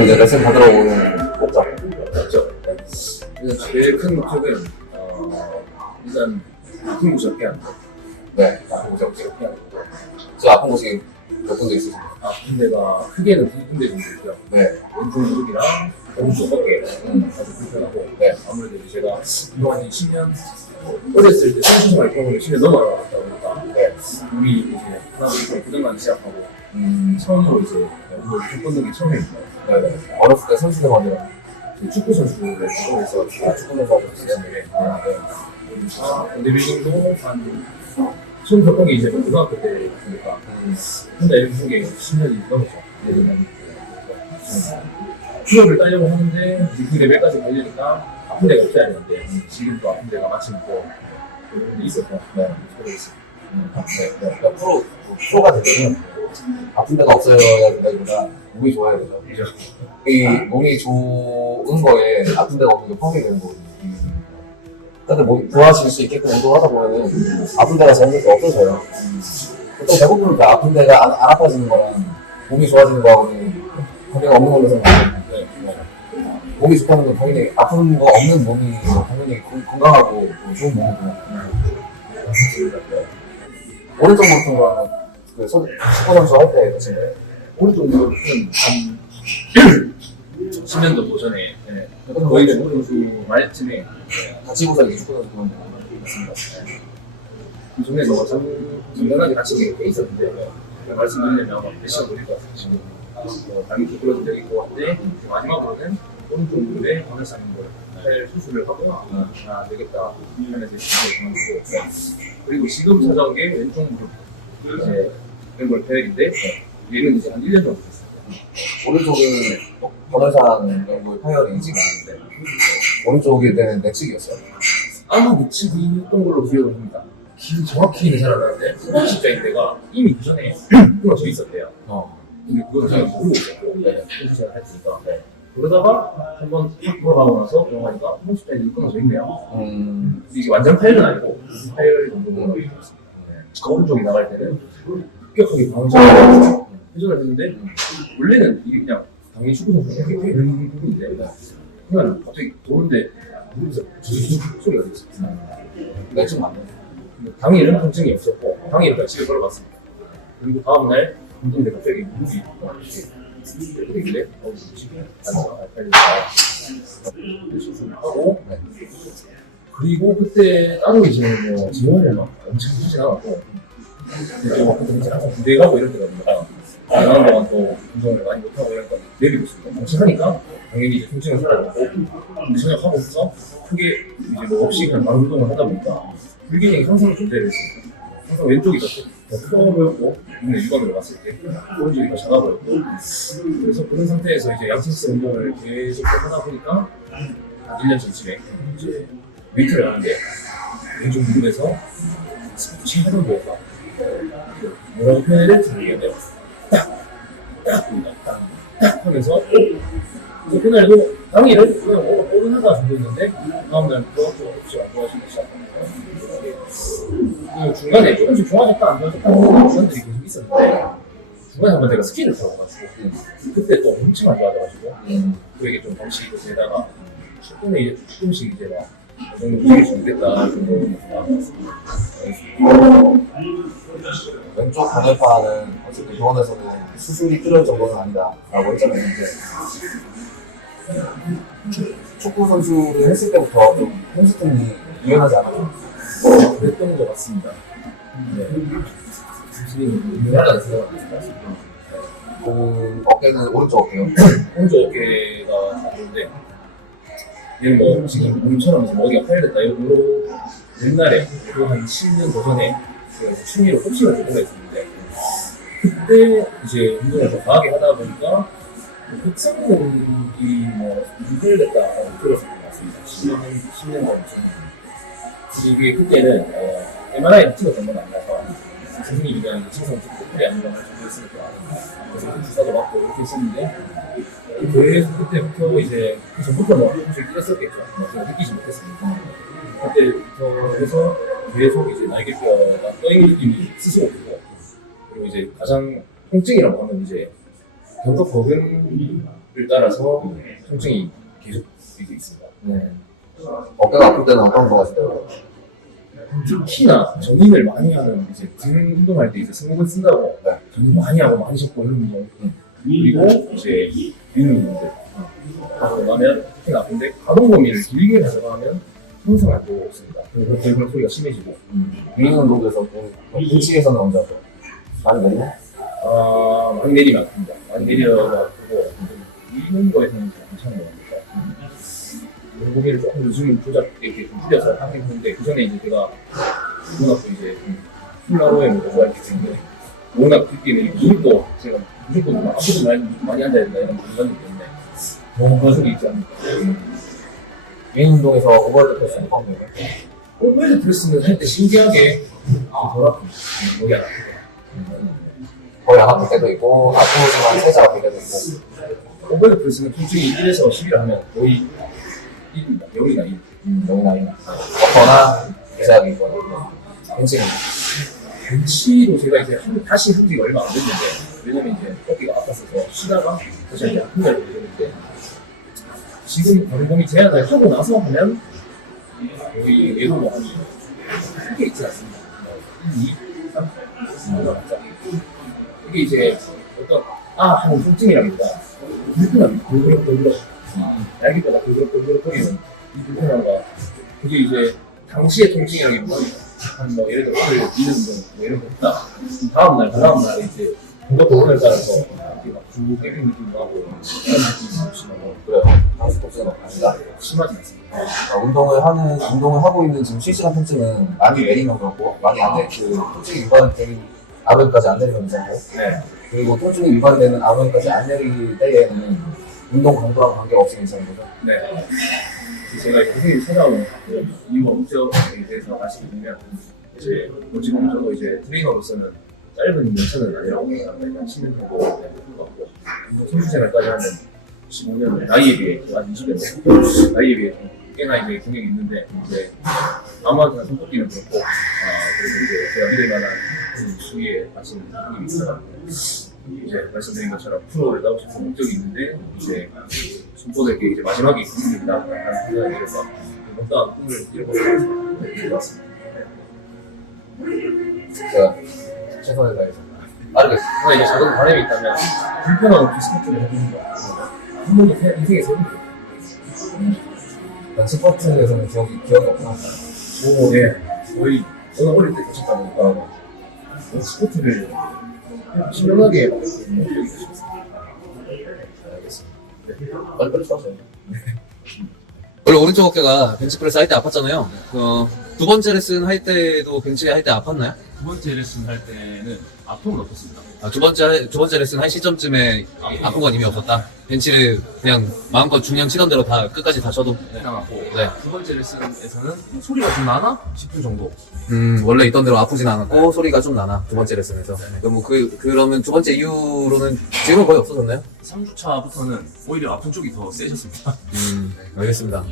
가끔 이제 레슨 받으러 오는 목적. 맞죠? 그래서 제일 큰 목적은 어, 일단 아픈 곳 잡게 하는 거. 네, 아픈 곳이 없죠. 잡게 하는 거. 저 아픈 곳이 몇 군데 있으세요? 아픈 데가 크게는 두 군데 정도 있고요. 네. 왼쪽 무릎이랑 오른쪽 어깨 음. 아주 불편하고 네. 아무래도 이제 제가 그동안 10년 어렸을 때 선수 생활 경험을 10년 넘어갔다 보니까 네. 우리 이제 하나부터 고등만 시작하고 음, 처음으로 이제 오늘 축구 등이 처음입니다. 어렸을 때 선수 생활을 그 축구 선수를 축구해서 아, 축구 선수하고 있어요. 네. 보디빌딩도 한 처음 겪은 게 이제 고등학교 때니까 음, 근데 이런 쪽에 10년이 넘었죠. 수업을 따려고 하는데 이제 그 레벨까지 가려니까 아픈 데가 없어야 되는데 지금도 아픈 데가 마침 또 있어서 네. 그 프로가 되려면 아픈 데가 없어야 된다기보다 몸이 좋아야 되죠. 그죠? 이 몸이 좋은 거에 아픈 데가 없는 게 포함이 되는 거거든요. 근데 몸이 좋아질 수 있게끔 운동하다 보면은 아픈 데가 자연스럽게 없어져요. 보통 대부분 다 아픈 데가 안, 안 아파지는 거랑 몸이 좋아지는 거하고는 관계가 없는 걸로 생각해요. 네. 네. 몸이 좋다는 건 당연히 아픈 거 없는 몸이 당연히 건- 건강하고 좋은 몸이고 오른쪽 같은 거는 그 선- 축구 선수 할때 그친 거예요. 오른쪽 무릎은 한 10년도 도전에 네. 거의 축구 선수 말쯤에 다치고서 이제 축구 선수 그런 거 있습니다. 그 중에서 좀 중간하게 다치게 돼 있었는데 말씀드리려면 아마 몇시간 걸릴 것 같아요. 지금 어, 당연히 기울어진 적이 있고 한데 마지막으로는 오른쪽 무릎에 관절상 걸할 수술을 하고 아 되겠다 하면서 그리고 지금 찾아온 게 왼쪽 무릎 이제 왼골 페일인데 얘는 이제 한 1년 정도 됐어요. 오른쪽은 번외상 연구의 파열이 지금 있는데 오른쪽에 대는 내측이었어요. 아마 무치기였던 걸로 기억을 합니다. 기, 정확히는 잘안 나는데 십자인 데가 이미 그 전에 끊어져 있었대요. 어. 근데 그건 제가 모르고 있었고 선수생활 했으니까 그러다가 한번 탁 돌아가고 나서 들어가니까 선수자이 끊어져 있네요 음. 근데 이게 완전 파열은 아니고 파열 정도로 있었습니다 그 오른쪽이 나갈 때는 급격하게 방어를 회전을 했는데 원래는 이게 그냥 당연히 축구 이렇게 되는 부분인데 그냥 갑자기 도는데 무릎에서 주주주 소리가 들렸어요 내측 맞네. 근데 당일은 통증이 없었고 당일은 그냥 집에 걸어갔습니다. 그리고 다음날 운동대 갑자기 무릎이 되길래 어 지금 가 하고 네. 그리고 그때 따로 이제 뭐 지원을 막 엄청 하진 않았고 군대 가고 이럴 때가 동안 또 운동을 많이 못하고 이러니까 내리고 있습니다. 통증하니까 당연히 이제 통증은 사라졌고 저녁하고 나서 크게 이제 뭐 없이 그냥 바로 운동을 하다 보니까 불균형이 항상 존재를 했습니다. 항상 왼쪽이 더, 더 크고 보였고, 눈에 육안으로 봤을 때 오른쪽이 더 작아 보였고, 그래서 그런 상태에서 이제 양치스 운동을 계속 하다 보니까 한 1년 전쯤에 이제 웨이트를 하는데 왼쪽 무릎에서 스포츠 하던 거가 뭐라고 표현해야 될지 모르겠네요. 딱! 딱! 딱! 딱! 하면서 그래서 그날도 당일은 그냥 뭐가 뻐근하다 정도였는데 다음날부터 좀 없이 안 좋아지기 시작합니다. 그 중간에 조금씩 좋아졌다 안 좋아졌다 하는 시간들이 계속 있었는데 중간에 한번 제가 스키를 타고가지고 그때 또 엄청 안 좋아져가지고 음. 그에게 좀 방식이 되다가 최근에 이제 조금씩 이제 막 정도 나왔습니다. 왼쪽 번외파는 어쨌든 병원에서는 수술이 필요할 정도는 아니다 라고 했잖아요. 근데 축구 선수를 했을 때부터 좀 햄스트링이 유연하지 않아요. 그랬던 것 같습니다. 네. 않았어요. 그 어깨는 오른쪽 어깨요. 오른쪽 어깨가 다른데 얘는 뭐 지금 몸처럼 이제 머리가 파열됐다 이걸로 옛날에 그한 10년 더 전에 그 취미로 복싱을 조금 했었는데 그때 이제 운동을 더 과하게 하다 보니까 흑상근이 뭐 파열됐다고 들었던 것 같습니다. 10년, 10년 전쯤 이게 그때는 어, MRI를 찍었던 건 아니라서 그냥 칭찬을 찍고 팔이 안 일어날 수도 있으니까 그래서 주사도 맞고 이렇게 했었는데 계속 그때부터 이제 그 전부터 뭐 조금씩 뛰었었겠죠. 뭐 제가 느끼지 못했습니다. 그때부터 해서 계속 이제 날개뼈가 떠있는 느낌이 스스로 들고 그리고 이제 가장 통증이라고 하면 이제 견갑 거근을 따라서 통증이 계속 있습니다. 네. 어깨가 아플 때는 어떤 거 하시더라고요? 특히나 전인을 많이 하는 이제 등 운동할 때 이제 승모근 쓴다고 네. 전인 많이 하고 많이 셨고 이런 운동 그리고 이제 미는 운동들 하고 나면 특히나 아픈데 가동 범위를 길게 가져가면 형성할 거 없습니다. 그래서 결국 소리가 심해지고 운동에서 벤치에서는 언제 하죠? 많이 내리네? 아 많이 내리면 아픕니다. 많이 내려가 아프고 미는 거에서는 좀 괜찮은 것 같아요. 고기를 조금 요즘 조작 이렇게 좀 줄여서 하긴 했는데 그 전에 이제 제가 워낙 또 이제 훌라로에 뭐 좋아했기 때문에 워낙 듣기는 무조건 제가 무조건 막 앞에서 많이, 많이 앉아야 된다 이런 공간이기 때문에 너무 가속이 있지 않을까. 위인 운동에서 오버헤드 패스 처음 배워요? 오버헤드 프레스는 할 때 신기하게 아, 덜 아픕니다 거기 안 아프고 거의 안 아플 때도 있고 아프지만 살짝 아플 때도 있고. 오버헤드 프레스는 통증이 1에서 10이라 하면 거의 1 입니다 0이나 1 음, 너무 나이 어거나 제약이 있거나 벤치는 벤치로 제가 이제 한- 다시 한 지가 얼마 안 됐는데 왜냐면 이제 어깨가 아팠어서 쉬다가 다시 이제 날 되는데 지금 방금이 제한을 하고 나서 하면 여기 얘도 뭐한 크게 있지 않습니다. 1, 2, 3 맞죠? 이게 이제 어떤 아 하는 통증이랍니다. 불편함, 돌그럭돌그럭 날개뼈가 돌그럭돌그럭거리는 이 불편함과 그게 이제 당시의 통증이라기보다는 한뭐 예를 들어 오늘 이는 뭐 이런 거 했다. 다음 날, 그 다음 날에 이제 그것도 오늘 따라서 이렇게 막쭉 깨는 느낌도 하고 이런 느낌이 뭐 그래요 당수 통증은 아니다 심하지 않습니다. 어, 운동을 하는 운동을 하고 있는 지금 실시간 통증은 많이 내리면 그렇고 많이 안 내 그 통증이 유발되는 아버지까지 안 내리면 괜찮고 네. 그리고 통증이 유발되는 아버지까지 안 내릴 때에는 운동 강도랑 관계가 없이 괜찮은 거죠. 네. 제가 선생님 찾아온 그 이유와 목적에 대해서 말씀드리면 이제 뭐 지금 저도 이제 트레이너로서는 짧은 연차는 아니라고 생각합니다. 10년 정도 된것 같고 선수 생활까지 하면 15년 나이에 비해 한 20년 정도 나이에 비해 좀 꽤나 이제 경력이 있는데 이제 아무한테나 손꼽기는 그렇고 아 그래서 이제 제가 믿을 만한 그 주위에 아시는 분이 있어가지고 이제 말씀드린 것처럼 프로를 따고 싶은 목적이 있는데 이제 손보들께 이제 마지막이 있습니다. 들어서 어떠한 꿈을. 제가 최선을 다해서 빠르겠습니다. 하나 이제 작은 바람이 있다면 불편함 없이 스포츠를 해보는 거. 한 번도 세- 인생에 세 번. 일단 스포츠에서는 기억이 기억이 없구나. 오, 네. 거의 저는 어릴 때 다쳤다 보니까 뭐 스포츠를 알겠습니다. 빨리 빨리 써세요. 원래 오른쪽 어깨가 벤치프레스 할 때 아팠잖아요. 어, 두 번째 레슨 할 때도 벤치 할때 아팠나요? 두 번째 레슨 할 때는 아픔은 없었습니다. 아, 두 번째 두 번째 레슨 할 시점쯤에 아픈 건 이미 없었다. 벤치를 그냥 마음껏 중량 치던 대로 다 끝까지 다 쳐도. 이상하고 네. 두 번째 레슨에서는 소리가 좀 나나 싶은 정도. 음 원래 있던 대로 아프진 않았고 소리가 좀 나나 두 번째 레슨에서. 그럼 뭐그 그러면 두 번째 이후로는 지금은 거의 없어졌나요? 3주차부터는 오히려 아픈 쪽이 더 세졌습니다. 음 알겠습니다.